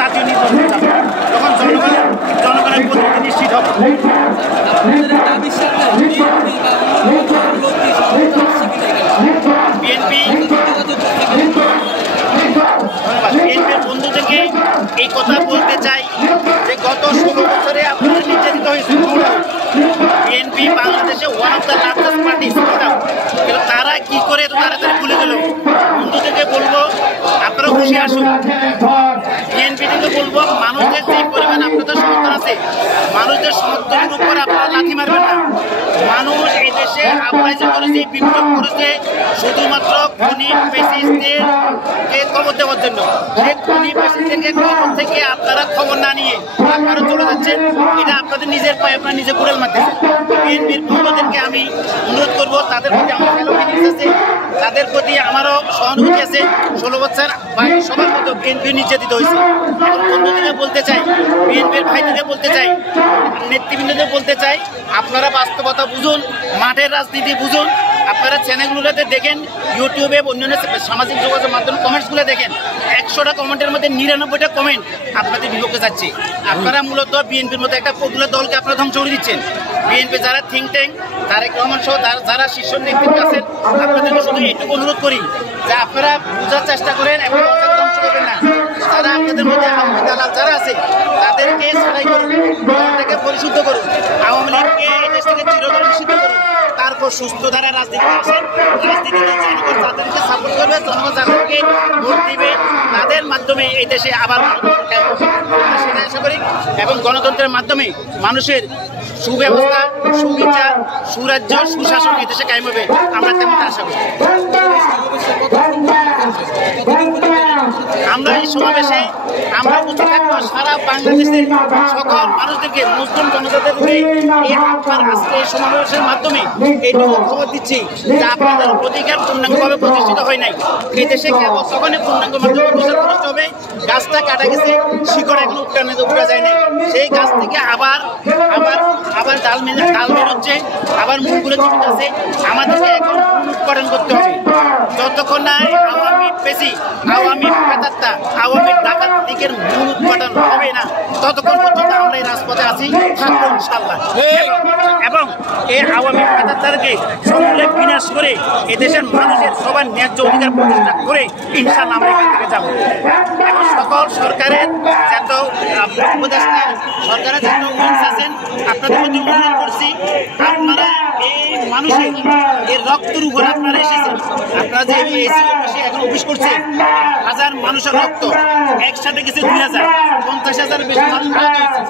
জাতীয় নির্বাচন যাবে, তখন জনগণের প্রতিনিধি নিশ্চিত হবে। বিএনপির বন্ধুদেরকে এই কথা বলতে চাই যে গত 16 বছরে আপনারা নির্যাতিত হয়েছে। বিএনপি বাংলাদেশে one of the largest party, কিন্তু তারা কি করে এত তাড়াতাড়ি ভুলে গেল? বন্ধুদেরকে বলবো আপনারা খুশি আসুন। বিএনপি থেকে বলবো মানুষদের যে পরিমাণ আপনাদের সমর্থন আছে, মানুষদের সমর্থনের উপর আপনারা লাথি মারবেন না। মানুষ এই দেশে আপরাইজিং করেছে, বিপ্লব করেছে শুধুমাত্র খুনি ফ্যাসিস্টদেরকে কবর দেওয়ার জন্য। সেই খুনি ফ্যাসিস্টদেরকে কবর থেকে আপনারা খবর না নিয়ে আপনারা চলে যাচ্ছেন, এটা আপনাদের নিজের পায়ে আপনারা নিজে কুড়াল মারতেছেন। বিএনপির বন্ধুদেরকে আমি অনুরোধ করবো, তাদের প্রতি আমার ফেলো ফিলিংস আছে, তাদের প্রতি আমারও সহানুভূতি আছে। 16 বছর বাকি সবার মতো বিএনপি নির্যাতিত হয়েছে। এখন বন্ধুদেরকে বলতে চাই, বিএনপির ভাইদেরকে বলতে চাই, নেতৃবৃন্দদের বলতে চাই, আপনারা বাস্তবতা বুঝুন, মাঠের রাজনীতি বুঝুন। আপনারা চ্যানেলগুলোতে দেখেন, ইউটিউবে অন্যান্য সামাজিক যোগাযোগ মাধ্যমে কমেন্টসগুলো দেখেন, 100টা কমেন্টের মধ্যে 99টা কমেন্ট আপনাদের বিপক্ষে যাচ্ছে। আপনারা মূলত বিএনপির মতো একটা পপুলার দলকে আপনারা ধ্বংস করে দিচ্ছেন। বিএনপি যারা থিঙ্ক ট্যাঙ্ক, তারেক রহমান সহ যারা শীর্ষ নেতৃত্ব আছেন, আপনাদের শুধু এইটুকু অনুরোধ করি যে আপনারা বোঝার চেষ্টা করেন এবং ধ্বংস করবেন না। যারা আপনাদের মধ্যে আওয়ামী দালাল যারা আছে তাদেরকে ছাড়াই করুন, দলটাকে পরিশুদ্ধ করুন, আওয়ামী লীগকে এই দেশ থেকে চিরতরে নিষিদ্ধ করুন। তারপর সুস্থ ধারায় রাজনীতি আসেন, রাজনীতিতে জনগণ তাদেরকে সাপোর্ট করবে, জনগণ যাদেরকে ভোট দিবে তাদের মাধ্যমে এই দেশে আবার সেটা আশা করি। এবং গণতন্ত্রের মাধ্যমে মানুষের সুব্যবস্থা, সুবিচার, সুরাজ্য, সুশাসন এই দেশে কায়েম হবে, আমরা তেমনটা আশা করি। আমরা এই সমাবেশে আমরা বুঝে থাকবো সারা বাংলাদেশের সকল মানুষদেরকে, মুসলিম জনতাদেরকে আজকে এই সমাবেশের মাধ্যমে এইটুকু খবর দিচ্ছি যে আপনাদের অধিকার পূর্ণাঙ্গভাবে প্রতিষ্ঠিত হয় নাই। এই দেশে কেবল তখনই পূর্ণাঙ্গ মাধ্যমে প্রতিষ্ঠিত হবে, গাছটা কাটা গেছে, শিকড় এখন উঠা যায় না, সেই গাছ থেকে আবার ডাল বেরোচ্ছে, আবার মুখগুলো জীবিত আছে। আমাদেরকে এখন উৎপাদন করতে হবে। যতক্ষণ না আওয়ামী প্রেতাত্মা, আওয়ামী ডাকাত লীগের মূল উৎপাদন হবে না, ততক্ষণ পর্যন্ত আমরা এই রাজপথে আছি, থাকবো ইনশাআল্লাহ। এবং এই আওয়ামী প্রেতাত্মাকে সমূলে বিনাশ করে এদেশের মানুষের সবার ন্যায্য অধিকার প্রতিষ্ঠা করে ইনশাআল্লাহ আমরা এখান থেকে যাবো। এবং সকল সরকারের যত উপদেষ্টা, সরকারের যত উইংস আছেন, আপনাদের প্রতি অনুরোধ করছি, আপনারা এই মানুষের এই রক্তের উপর আপনারা এসেছেন। আপনারা যে এসি অফিসে এখন অফিস করছেন, হাজার মানুষের রক্ত একসাথে গেছে 2000, 50,000 বেশি মানুষ আহত হয়েছে।